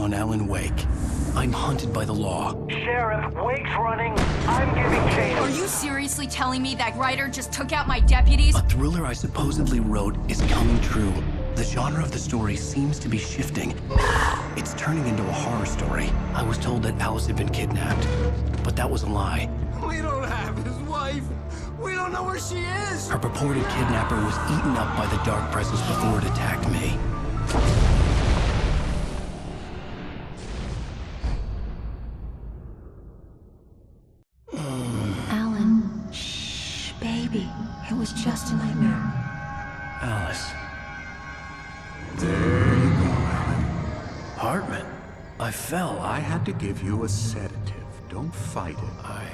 on Alan Wake. I'm hunted by the law. Sheriff, Wake's running. I'm giving chase. Are you seriously telling me that writer just took out my deputies? A thriller I supposedly wrote is coming true. The genre of the story seems to be shifting. It's turning into a horror story. I was told that Alice had been kidnapped, but that was a lie. We don't have his wife. We don't know where she is. Her purported kidnapper was eaten up by the dark presence before it attacked me. Alan, shh, baby. It was just a nightmare. Alice. There you go, Alan. Hartman. I fell. I had to give you a sedative. Don't fight it.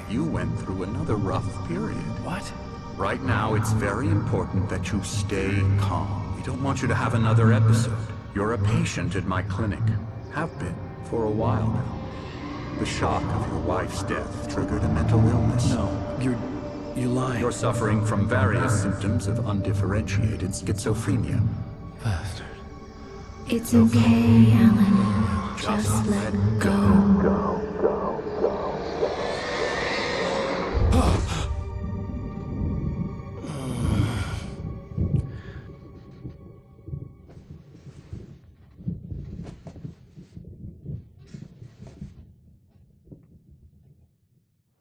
You went through another rough period. What? Right now, it's very important that you stay calm. We don't want you to have another episode. You're a patient at my clinic. Have been for a while now. The shock of your wife's death triggered a mental illness. No, you're lying. You're suffering from various symptoms of undifferentiated schizophrenia. Bastard. It's okay, Alan. Just let go.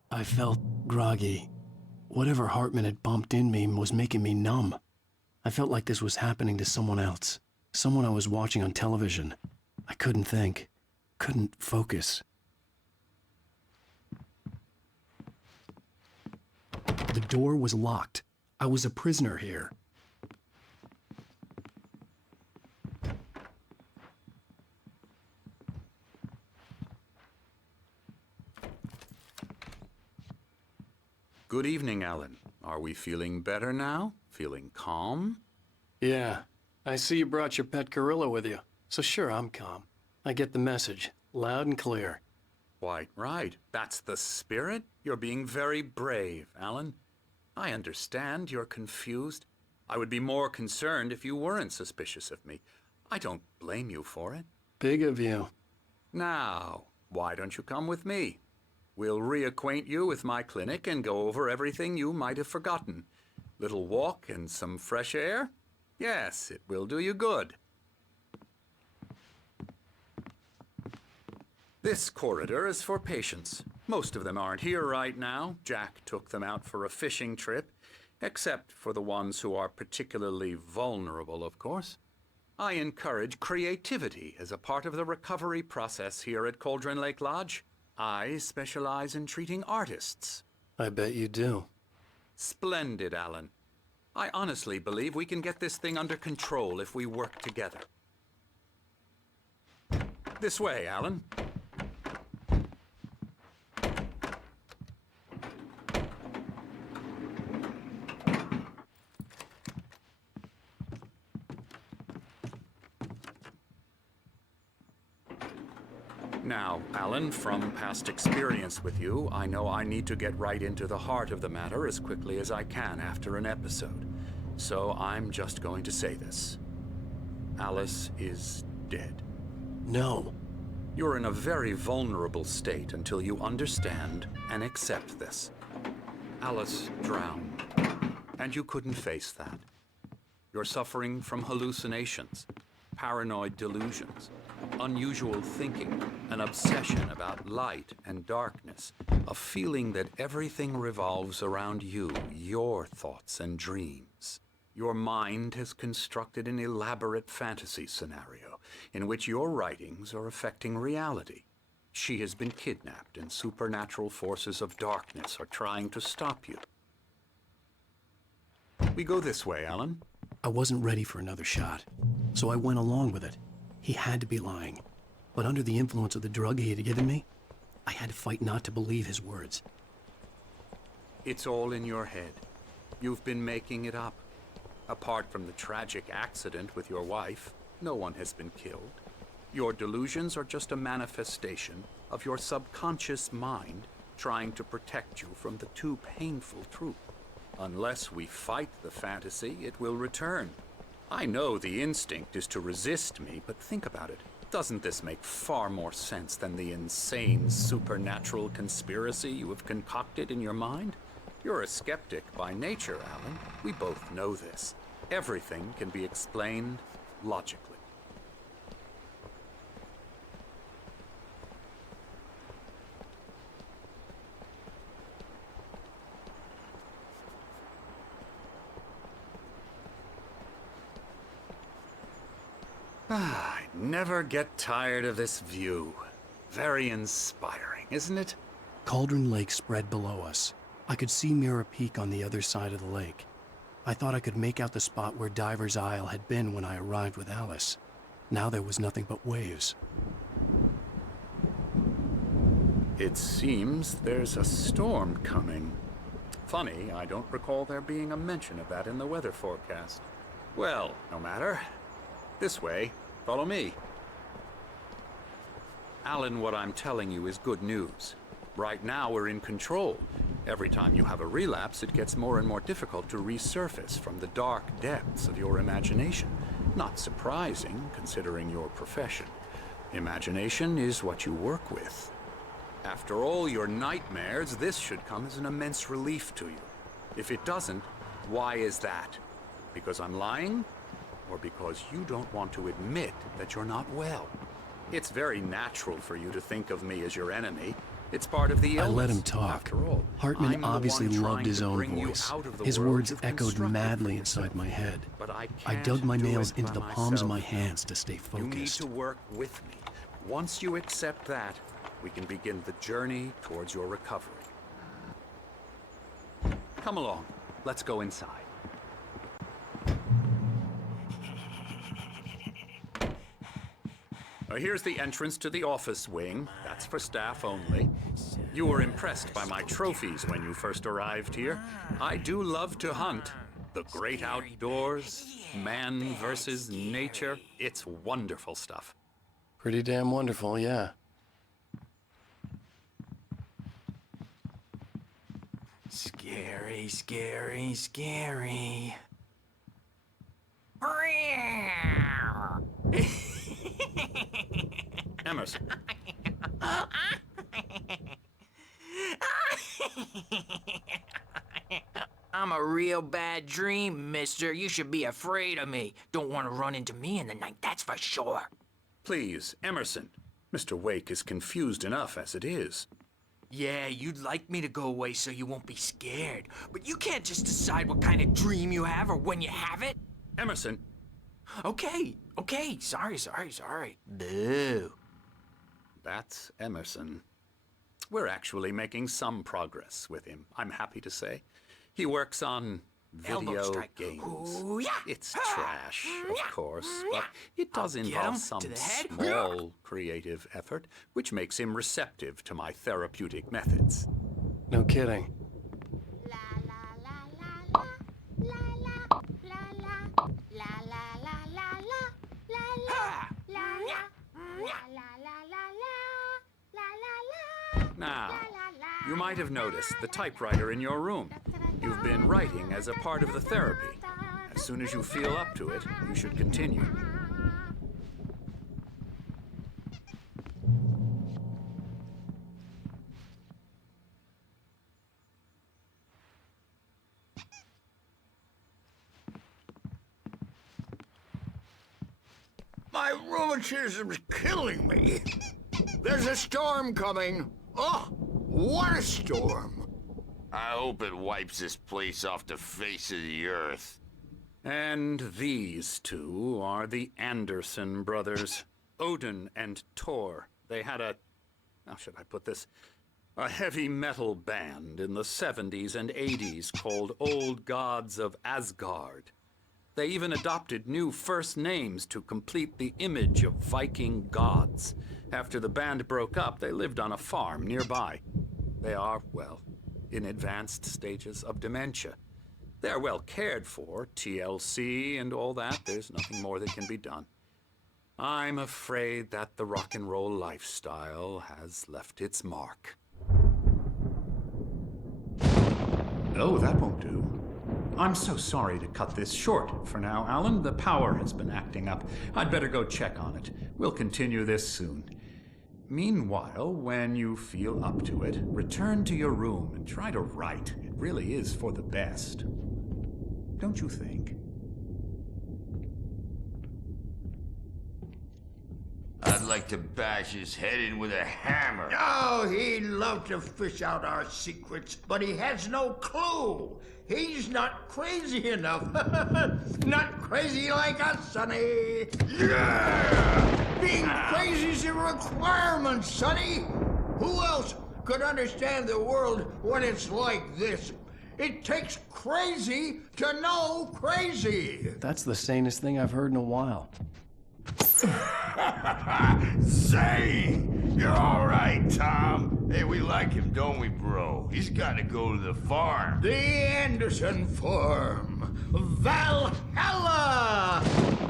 I felt groggy. Whatever Hartman had bumped in me was making me numb. I felt like this was happening to someone else. Someone I was watching on television. I couldn't think. Couldn't focus. The door was locked. I was a prisoner here. Good evening, Alan. Are we feeling better now? Feeling calm? Yeah. I see you brought your pet gorilla with you. So sure, I'm calm. I get the message. Loud and clear. Quite right. That's the spirit. You're being very brave, Alan. I understand you're confused. I would be more concerned if you weren't suspicious of me. I don't blame you for it. Big of you. Now, why don't you come with me? We'll reacquaint you with my clinic and go over everything you might have forgotten. Little walk and some fresh air? Yes, it will do you good. This corridor is for patients. Most of them aren't here right now. Jack took them out for a fishing trip, except for the ones who are particularly vulnerable, of course. I encourage creativity as a part of the recovery process here at Cauldron Lake Lodge. I specialize in treating artists. I bet you do. Splendid, Alan. I honestly believe we can get this thing under control if we work together. This way, Alan. Now, Alan, from past experience with you, I know I need to get right into the heart of the matter as quickly as I can after an episode. So I'm just going to say this. Alice is dead. No. You're in a very vulnerable state until you understand and accept this. Alice drowned, and you couldn't face that. You're suffering from hallucinations, paranoid delusions, unusual thinking, an obsession about light and darkness, a feeling that everything revolves around you, your thoughts and dreams. Your mind has constructed an elaborate fantasy scenario in which your writings are affecting reality. She has been kidnapped and supernatural forces of darkness are trying to stop you. We go this way, Alan. I wasn't ready for another shot, so I went along with it. He had to be lying. But under the influence of the drug he had given me, I had to fight not to believe his words. It's all in your head. You've been making it up. Apart from the tragic accident with your wife, no one has been killed. Your delusions are just a manifestation of your subconscious mind trying to protect you from the too painful truth. Unless we fight the fantasy, it will return. I know the instinct is to resist me, but think about it. Doesn't this make far more sense than the insane supernatural conspiracy you have concocted in your mind? You're a skeptic by nature, Alan. We both know this. Everything can be explained logically. I never get tired of this view. Very inspiring, isn't it? Cauldron Lake spread below us. I could see Mirror Peak on the other side of the lake. I thought I could make out the spot where Diver's Isle had been when I arrived with Alice. Now there was nothing but waves. It seems there's a storm coming. Funny, I don't recall there being a mention of that in the weather forecast. Well, no matter. This way. Follow me. Alan, what I'm telling you is good news. Right now, we're in control. Every time you have a relapse, it gets more and more difficult to resurface from the dark depths of your imagination. Not surprising, considering your profession. Imagination is what you work with. After all your nightmares, this should come as an immense relief to you. If it doesn't, why is that? Because I'm lying? Or because you don't want to admit that you're not well? It's very natural for you to think of me as your enemy. It's part of the illness. I let him talk. After all, Hartman I'm the obviously one loved trying his to own bring you voice. out of the His world words you've echoed constructed madly for inside yourself. my head. But I I can't dug my do nails it into by the palms of my myself. hands to stay You need focused. to work with me. Once you accept that, we can begin the journey towards your recovery. Come along. Let's go inside. Here's the entrance to the office wing. That's for staff only. You were impressed by my trophies when you first arrived here. I do love to hunt. The great outdoors, man versus nature. It's wonderful stuff. Pretty damn wonderful, yeah. Scary, scary, scary. Emerson. I'm a real bad dream, mister. You should be afraid of me. Don't want to run into me in the night, that's for sure. Please, Emerson. Mr. Wake is confused enough as it is. Yeah, you'd like me to go away so you won't be scared. But you can't just decide what kind of dream you have or when you have it. Emerson. Okay. Sorry. Boo. That's Emerson. We're actually making some progress with him, I'm happy to say. He works on Elbow video strike. games. Ooh, yeah. It's trash, of course, but it does I'll get involve him some to the head. small creative effort, which makes him receptive to my therapeutic methods. No kidding. Now, you might have noticed the typewriter in your room. You've been writing as a part of the therapy. As soon as you feel up to it, you should continue. My rheumatism's killing me. There's a storm coming. Oh, what a storm. I hope it wipes this place off the face of the earth. And these two are the Anderson brothers, Odin and Tor. They had how should I put this? A heavy metal band in the 70s and 80s called Old Gods of Asgard. They even adopted new first names to complete the image of Viking gods. After the band broke up, they lived on a farm nearby. They are, well, in advanced stages of dementia. They're well cared for, TLC and all that. There's nothing more that can be done. I'm afraid that the rock and roll lifestyle has left its mark. No, that won't do. I'm so sorry to cut this short for now, Alan. The power has been acting up. I'd better go check on it. We'll continue this soon. Meanwhile, when you feel up to it, return to your room and try to write. It really is for the best. Don't you think? I'd like to bash his head in with a hammer. Oh, he'd love to fish out our secrets, but he has no clue. He's not crazy enough. Not crazy like us, Sonny. Yeah! Being crazy's a requirement, Sonny. Who else could understand the world when it's like this? It takes crazy to know crazy. That's the sanest thing I've heard in a while. Zane! You're all right, Tom. Hey, we like him, don't we, bro? He's got to go to the farm. The Anderson Farm. Valhalla!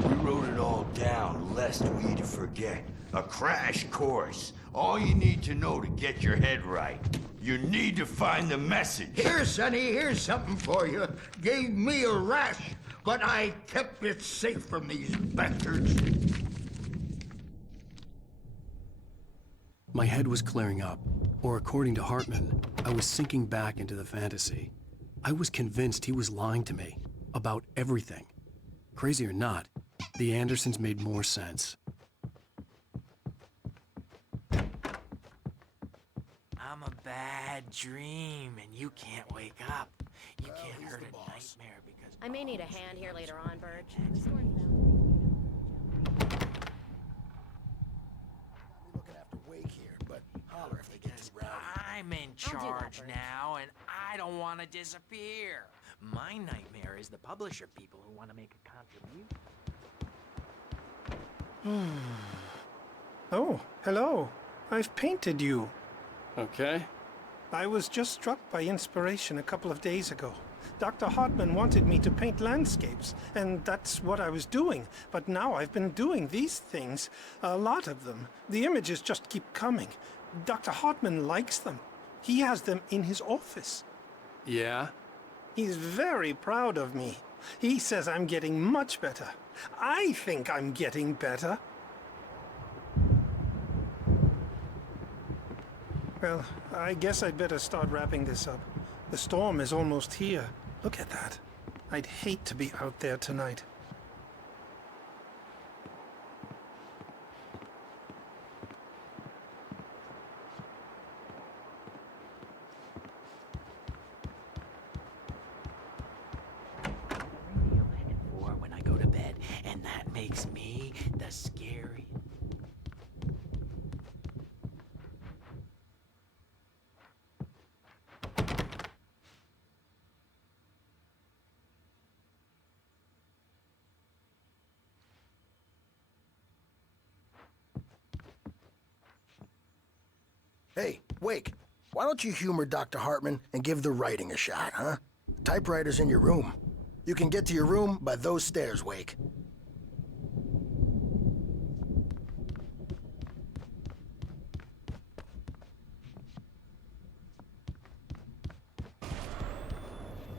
We wrote it all down, lest we forget. A crash course. All you need to know to get your head right. You need to find the message. Here, Sonny, here's something for you. Gave me a rash, but I kept it safe from these bastards. My head was clearing up, or according to Hartman, I was sinking back into the fantasy. I was convinced he was lying to me about everything. Crazy or not, the Andersons made more sense. I'm a bad dream, and you can't wake up. You can't hurt a nightmare because... I may need a hand here later on, Burge. I'm in charge now, and I don't want to disappear. My nightmare is the publisher people who want to make a contribution. Oh, hello. I've painted you. Okay. I was just struck by inspiration a couple of days ago. Dr. Hartman wanted me to paint landscapes, and that's what I was doing. But now I've been doing these things, a lot of them. The images just keep coming. Dr. Hartman likes them. He has them in his office. Yeah? He's very proud of me. He says I'm getting much better. I think I'm getting better. Well, I guess I'd better start wrapping this up. The storm is almost here. Look at that. I'd hate to be out there tonight. For when I go to bed, and that makes me the scary. Hey, Wake, why don't you humor Dr. Hartman and give the writing a shot, huh? The typewriter's in your room. You can get to your room by those stairs, Wake.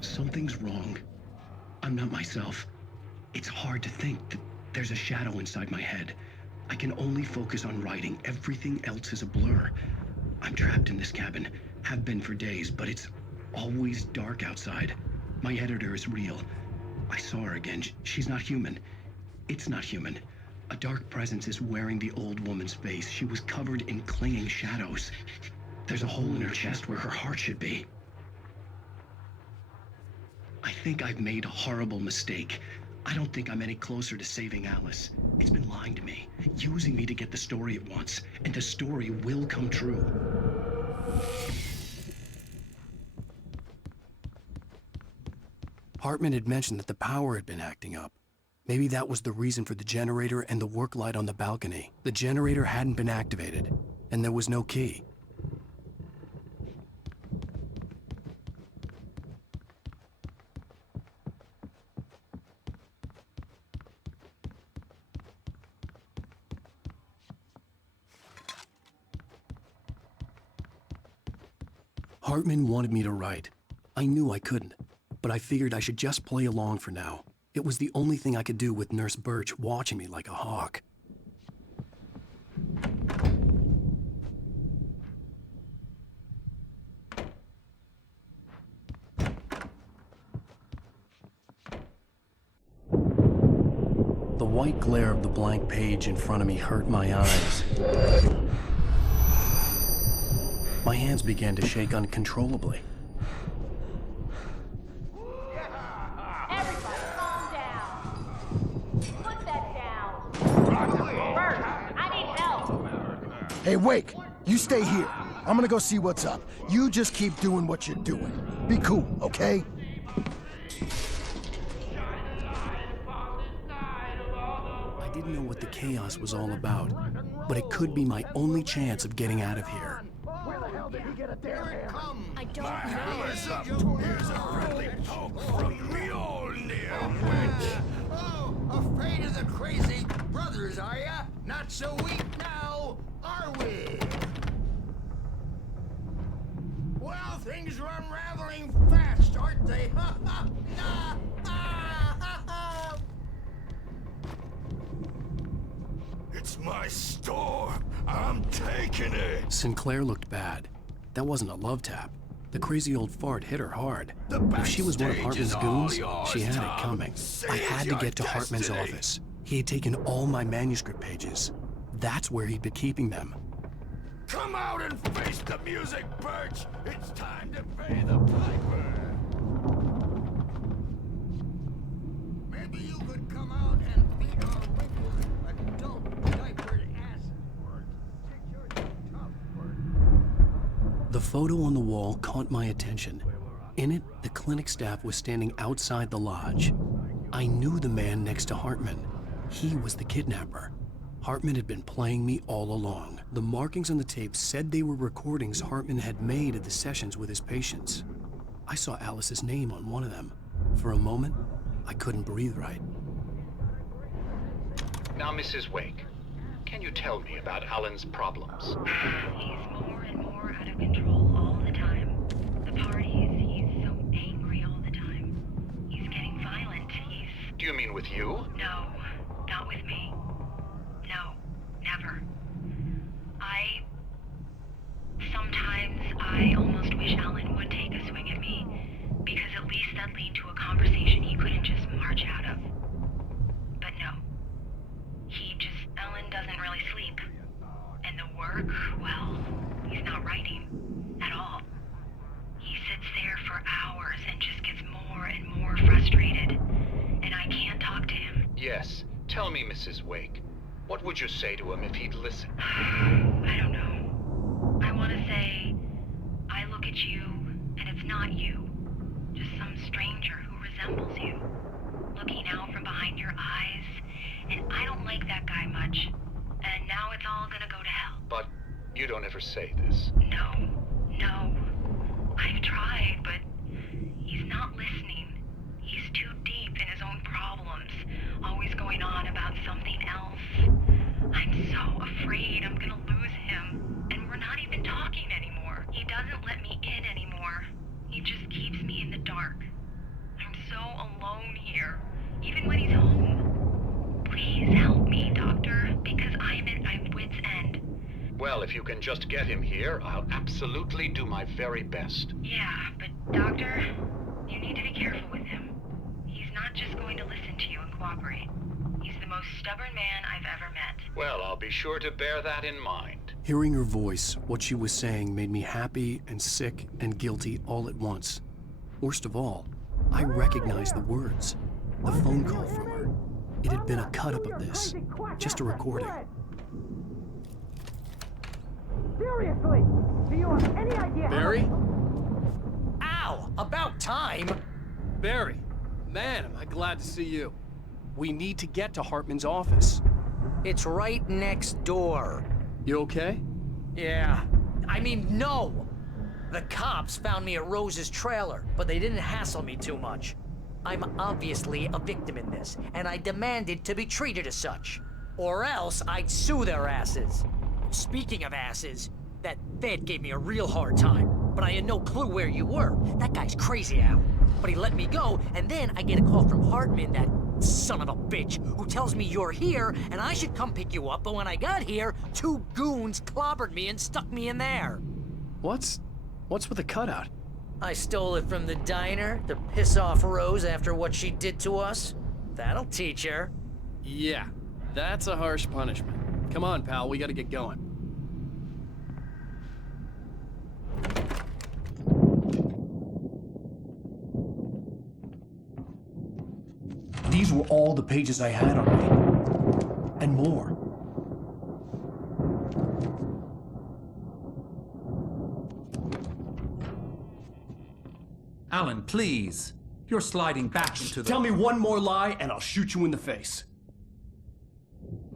Something's wrong. I'm not myself. It's hard to think that there's a shadow inside my head. I can only focus on writing. Everything else is a blur. I'm trapped in this cabin, have been for days, but it's always dark outside. My editor is real. I saw her again. She's not human. It's not human. A dark presence is wearing the old woman's face. She was covered in clinging shadows. There's a hole in her chest where her heart should be. I think I've made a horrible mistake. I don't think I'm any closer to saving Alice. It's been lying to me, using me to get the story it wants, and the story will come true. Hartman had mentioned that the power had been acting up. Maybe that was the reason for the generator and the work light on the balcony. The generator hadn't been activated, and there was no key. Hartman wanted me to write. I knew I couldn't. but I figured I should just play along for now. It was the only thing I could do with Nurse Birch watching me like a hawk. The white glare of the blank page in front of me hurt my eyes. My hands began to shake uncontrollably. Everybody, calm down. Put that down. Bert, I need help. Hey, Wake, you stay here. I'm gonna go see what's up. You just keep doing what you're doing. Be cool, okay? I didn't know what the chaos was all about, but it could be my only chance of getting out of here. Where the hell did he get a damn hammer? I don't know. Hammer's up. Here's a friendly poke from Mjolnir, witch. Oh, afraid of the crazy brothers, are ya? Not so weak now, are we? Well, things are unraveling fast, aren't they? Ha ha! Ha ha ha ha! It's my store. I'm taking it. Sinclair looked bad. That wasn't a love tap. The crazy old fart hit her hard. If she was one of Hartman's goons, she had it coming. I had to get to Hartman's office. He had taken all my manuscript pages. That's where he'd been keeping them. Come out and face the music, Birch. It's time to pay the piper. Maybe you could come out and beat our wrinkled adult diapered asses. The photo on the wall caught my attention. In it, the clinic staff was standing outside the lodge. I knew the man next to Hartman. He was the kidnapper. Hartman had been playing me all along. The markings on the tape said they were recordings Hartman had made at the sessions with his patients. I saw Alice's name on one of them. For a moment, I couldn't breathe right. Now, Mrs. Wake, can you tell me about Alan's problems? He's more and more out of control all the time. The parties, he's so angry all the time. He's getting violent. Do you mean with you? No, not with me. No, never. Sometimes I almost wish Alan would take a swing at me, because at least that'd lead to a conversation he couldn't just march out of. But no. Alan doesn't really sleep. And the work, well, he's not writing at all. He sits there for hours and just gets more and more frustrated. And I can't talk to him. Yes. Tell me, Mrs. Wake. What would you say to him if he'd listen? I don't know. I want to say, I look at you, and it's not you. Just some stranger who resembles you. Looking out from behind your eyes. And I don't like that guy much. And now it's all gonna go to hell. But you don't ever say this. No. I've tried, but he's not listening. He's too deep in his own problems, always going on about something else. I'm so afraid I'm gonna lose him, and we're not even talking anymore. He doesn't let me in anymore. He just keeps me in the dark. I'm so alone here, even when he's home. Please help me, Doctor, because I'm at my wit's end. Well, if you can just get him here, I'll absolutely do my very best. Yeah, but Doctor, you need to be careful with him. He's not just going to listen to you and cooperate. He's the most stubborn man I've ever met. Well, I'll be sure to bear that in mind. Hearing her voice, what she was saying made me happy and sick and guilty all at once. Worst of all, I recognized the words. The phone call from her. It had been a cut-up of this. Just a recording. Seriously, do you have any idea? Barry? Ow! About time! Barry, man, am I glad to see you. We need to get to Hartman's office. It's right next door. You okay? Yeah. I mean, no! The cops found me at Rose's trailer, but they didn't hassle me too much. I'm obviously a victim in this, and I demanded to be treated as such. Or else I'd sue their asses. Speaking of asses, that Fed gave me a real hard time, but I had no clue where you were. That guy's crazy, Al. but he let me go, and then I get a call from Hartman, that son of a bitch, who tells me you're here and I should come pick you up, but when I got here, 2 goons clobbered me and stuck me in there. What's with the cutout? I stole it from the diner to piss off Rose after what she did to us. That'll teach her. Yeah, that's a harsh punishment. Come on, pal, we gotta get going. These were all the pages I had on me. And more. Alan, please. You're sliding back into the... Tell me one more lie and I'll shoot you in the face.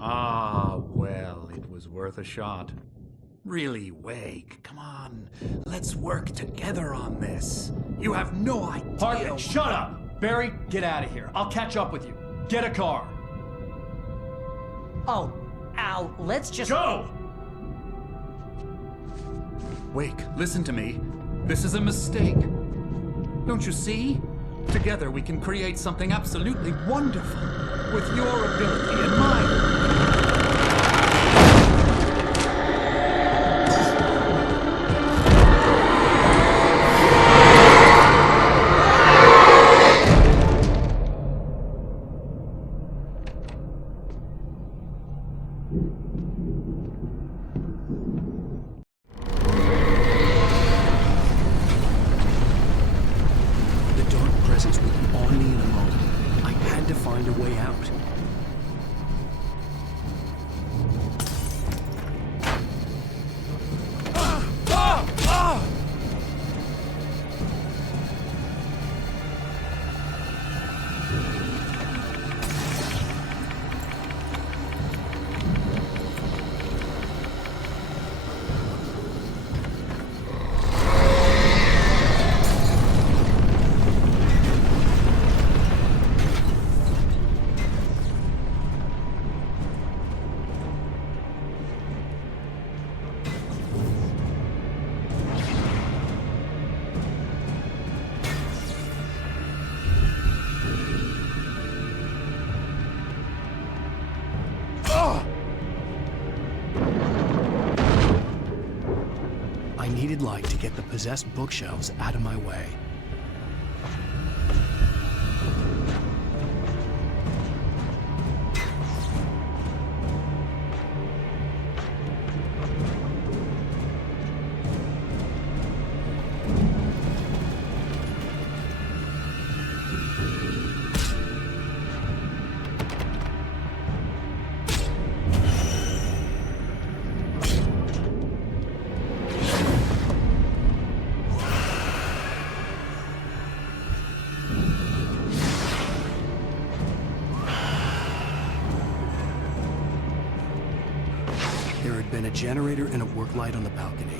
Ah, well, it was worth a shot. Really, Wake, come on. Let's work together on this. You have no idea... Hartman, shut up! Barry, get out of here. I'll catch up with you. Get a car. Oh, Al, let's just... Go! Wake, listen to me. This is a mistake. Don't you see? Together we can create something absolutely wonderful. With your ability and mine. Light to get the possessed bookshelves out of my way. Been a generator and a work light on the balcony.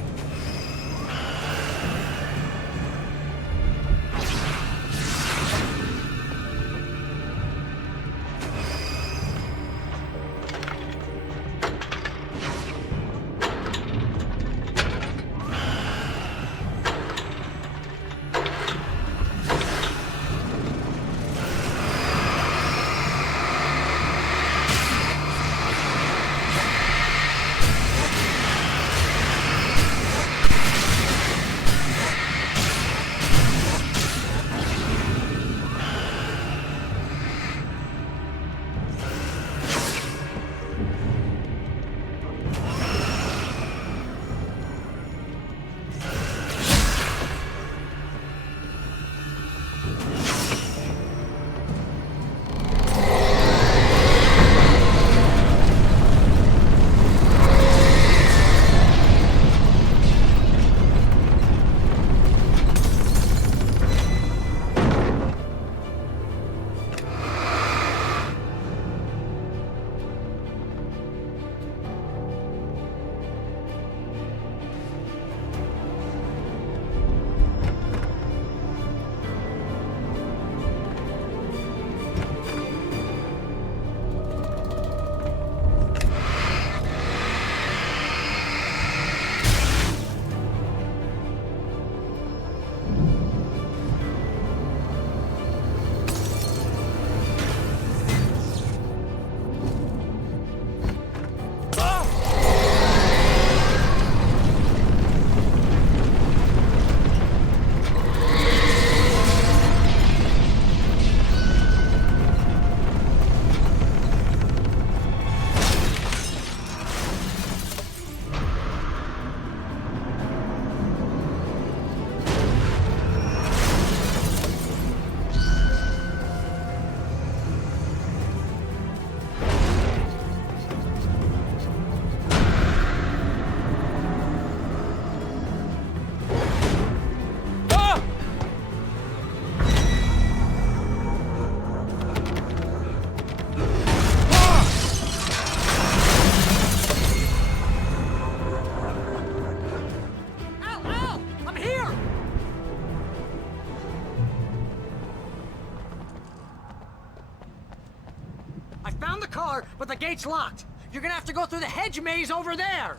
I found the car, but the gate's locked. You're gonna have to go through the hedge maze over there.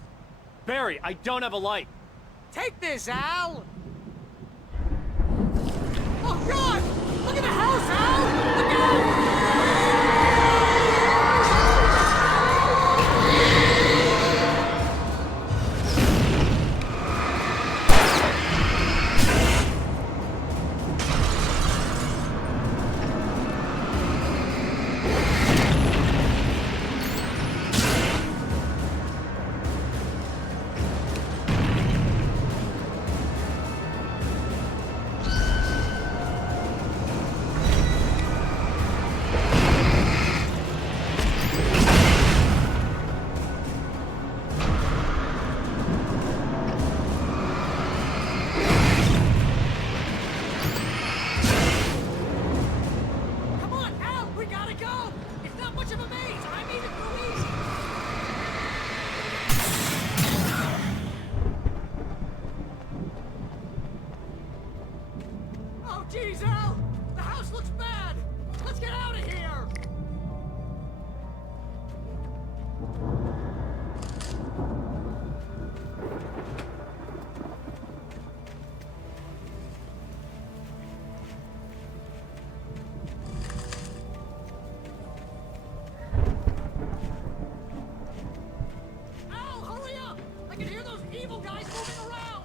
Barry, I don't have a light. Take this, Al! Oh, God! Look at the house, Al! Look out! Jeez, Al! The house looks bad! Let's get out of here! Al, hurry up! I can hear those evil guys moving around!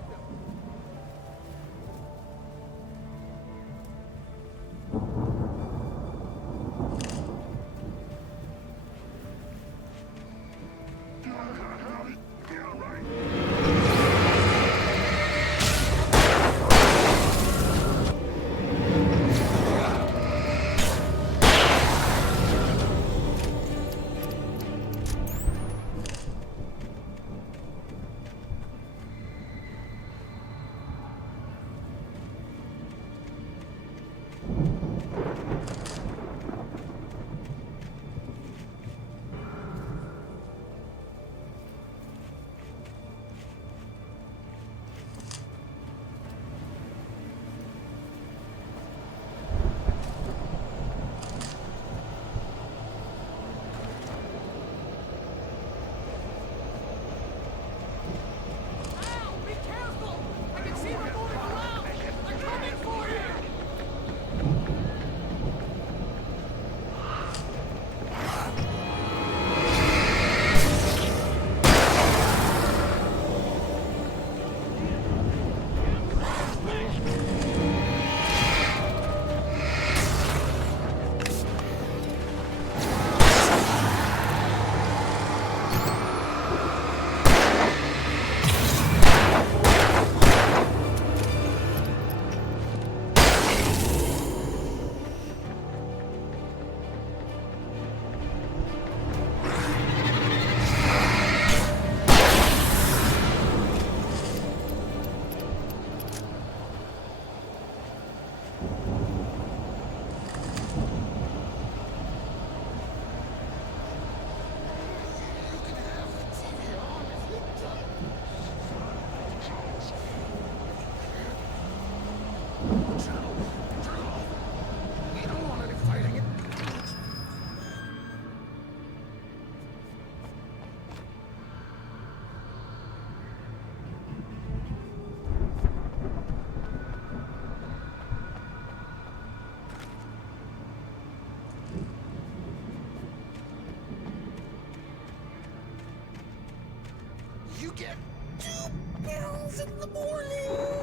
You get 2 pills in the morning,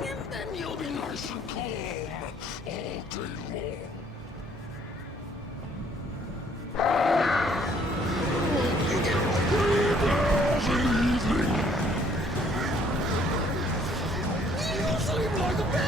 and then you'll be nice and calm all day long. You get 3 pills in the evening. You sleep like a baby.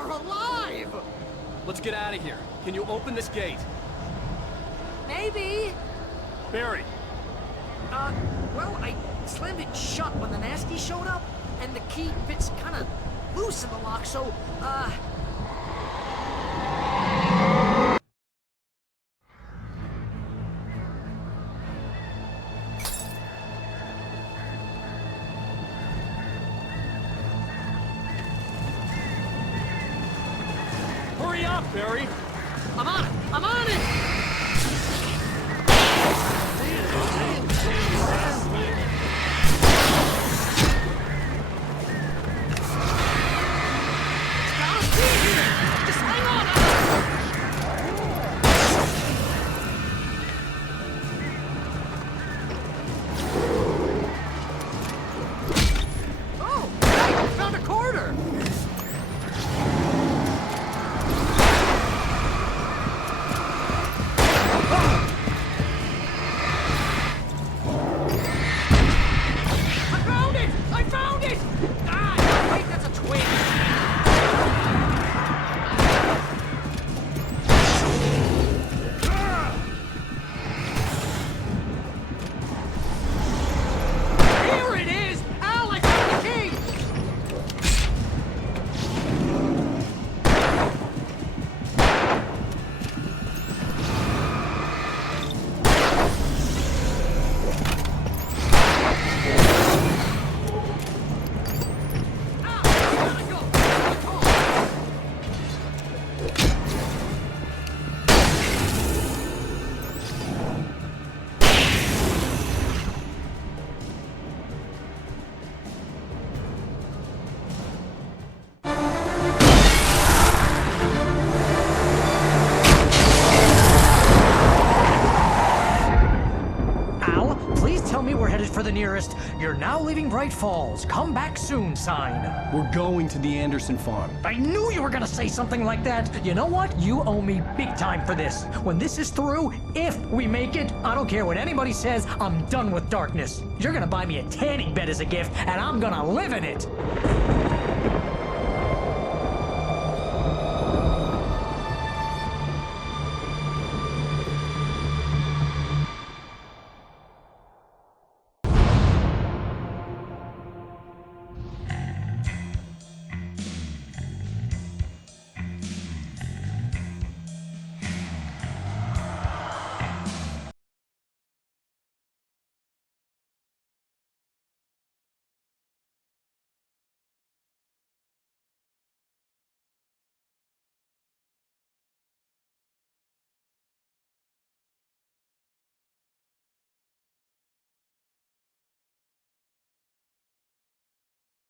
You're alive! Let's get out of here. Can you open this gate? Maybe. Barry. Well, I slammed it shut when the nasty showed up, and the key fits kind of loose in the lock, so, Hurry up, Barry! I'm on it! I'm on it! Just hang on! Oh! Hey, I found a quarter! I found it! Ah, wait, that's a twig! Here it is! Al, I found the key! For the nearest, "You're now leaving Bright Falls. Come back soon" sign. We're going to the Anderson farm. I knew you were gonna say something like that. You know what? You owe me big time for this. When this is through, if we make it, I don't care what anybody says, I'm done with darkness. You're gonna buy me a tanning bed as a gift, and I'm gonna live in it.